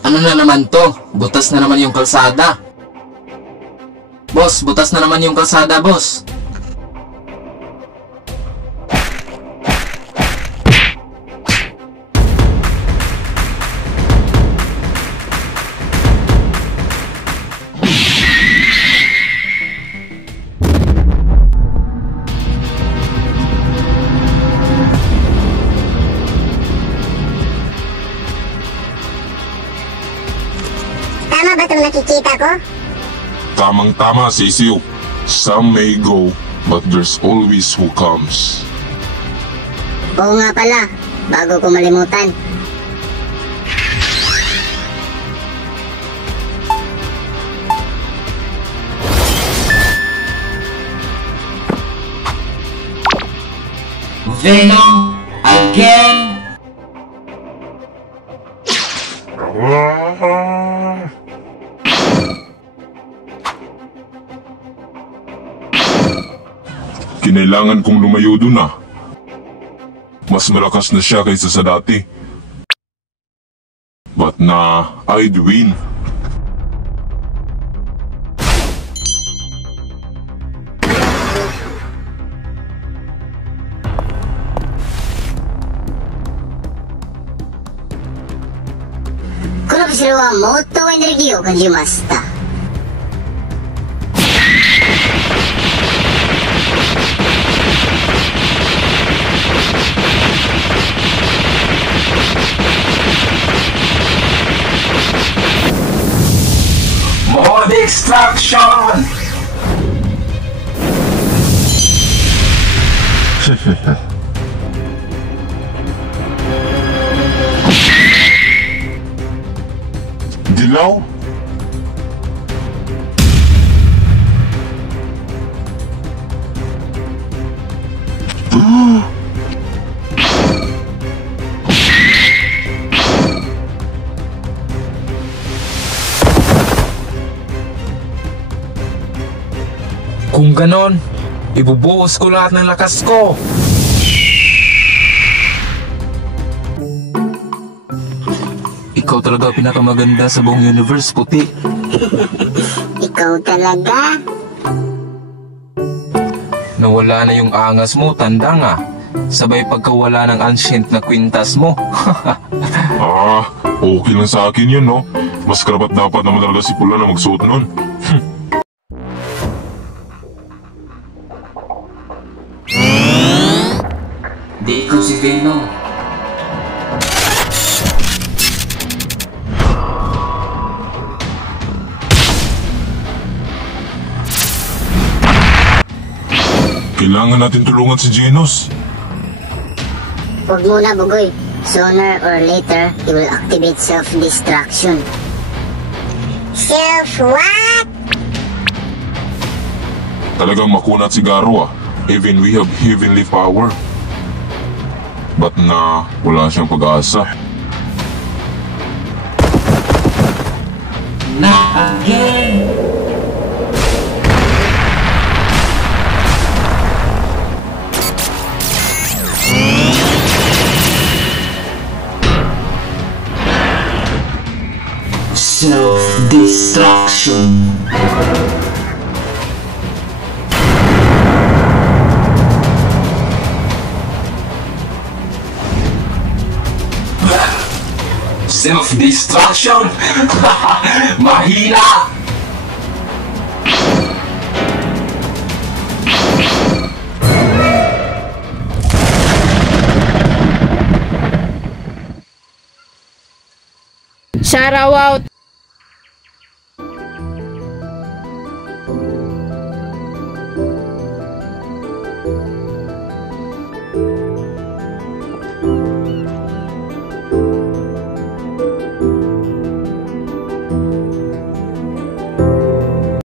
Ano na naman to? Butas na naman yung kalsada. Boss, butas na naman yung kalsada, boss. Tama ba itong nakikita ko? Tamang-tama, Sisiyo. Some may go, but there's always who comes. Oo nga pala, bago ko malimutan. Venom again. Kinailangan kong lumayo dun ah. Mas malakas na siya kaysa sa dati. But I'd win. Kuno bisiro wa motto energyを感じました。More destruction! Dilaw? Kung ganon, ibubuhos ko lahat ng lakas ko. Ikaw talaga pinakamaganda sa buong universe, puti. Ikaw talaga? Nawala na yung angas mo, tanda nga. Sabay pagkawala ng ancient na kwintas mo. Okay lang sa akin yun, no? Mas karapat dapat naman talaga si Pula na magsuot nun. Di ko si Venom. Kailangan natin tulungan si Genos. Huwag muna, Bugoy. Sooner or later, he will activate self-destruction. Self-what? Talagang makunat si Garo ah. Even we have heavenly power. But wala siyang pag-asa. Not again! Self-destruction. Self-destruction? Mahina! Shout out